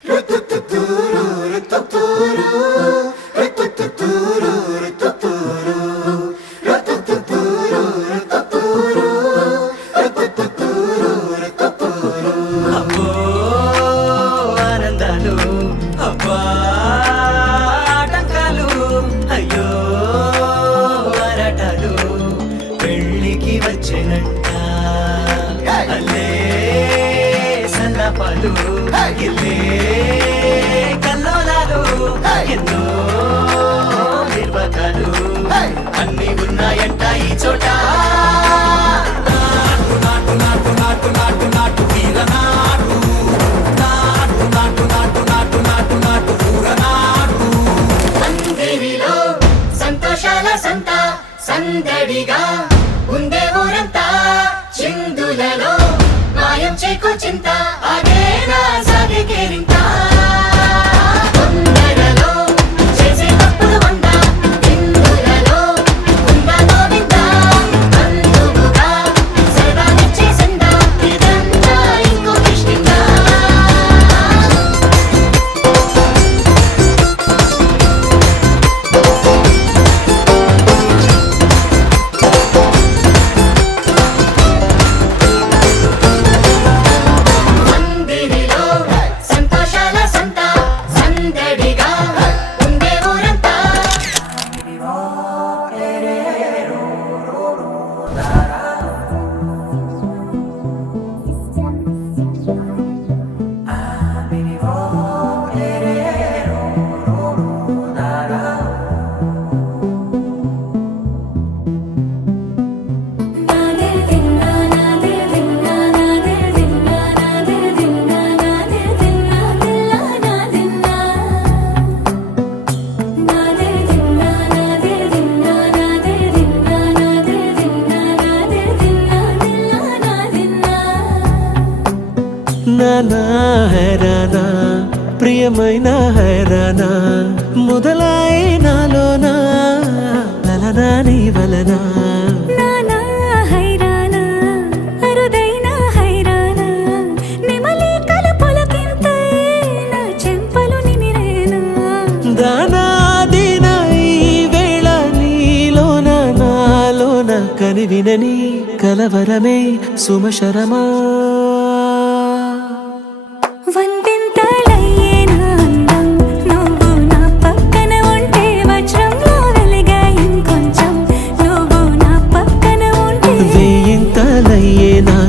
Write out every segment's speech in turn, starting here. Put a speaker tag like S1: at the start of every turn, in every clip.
S1: Tchau, సన్నపాలు ఇల్లే కల్లోలాలు ఎన్నో నిర్వకాలు అన్ని ఉన్నాయంట ఈ చోట నాటు నాటు నాటు నాటు నాటు వీర నాటు నాటు నాటు నాటు నాటు నాటు నాటు ఊర నాటు
S2: అందరిలో సంతోషాల సంత సందడిగా ఉందే ఊరంతా చిందులలో మాయం చేకో చింత We're getting
S1: నానా హైరానా ప్రియమైన హైరానా మొదలాయి నాలోనా లలనా నీ వలనా.
S3: హైరానా అరుదైన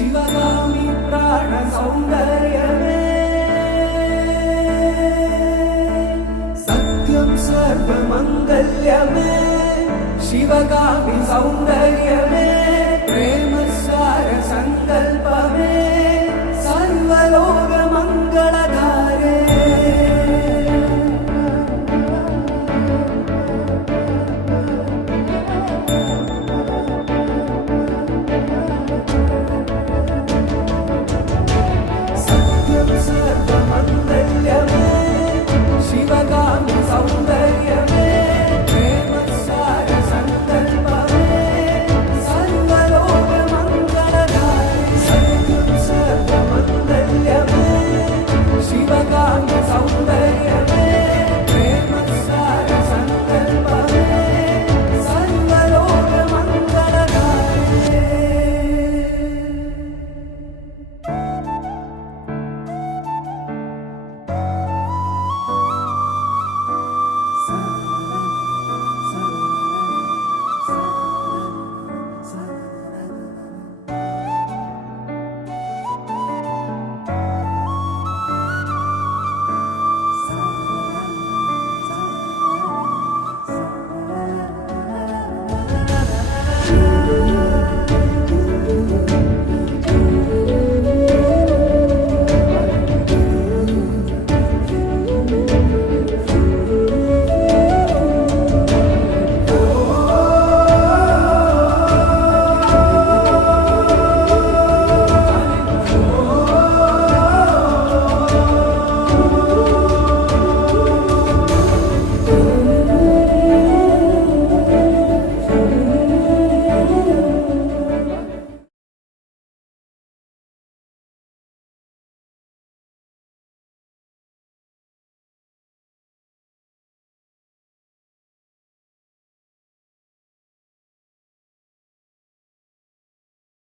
S1: சிவகாமி பிராண சௌந்தர்யமே. சத்யம் சர்வ மங்கல்யமே. சிவகாமி சௌந்தர்ய